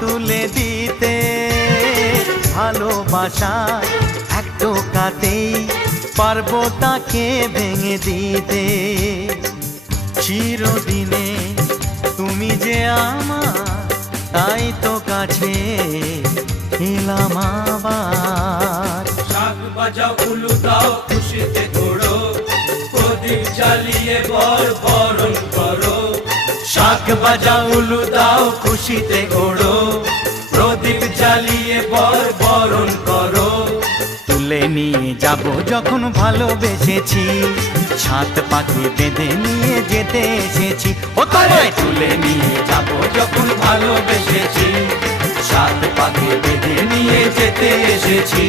তুলে দিতে, ভালোবাসায় এক টোকাতেই পারবো তাকে ভেঙে দিতে। চিরদিনে তুমি যে আমার, তাই তো কাছে এলাম আবার। শাক বাজাও উলু দাও খুশিতে ঘোড়ো, প্রদীপ জ্বালিয়ে বরণ করো। শাক বাজাও উলু দাও খুশিতে ঘোড়ো, প্রদীপ জ্বালিয়ে বরণ করো। তুলে নিয়ে যাব যখন ভালোবেসেছি, ছাত পাখি বেঁধে নিয়ে যেতে এসেছি। ও তোমায় তুলে নিয়ে যাব যখন ভালোবেসেছি, সাত পাখি বেঁধে নিয়ে যেতে এসেছি।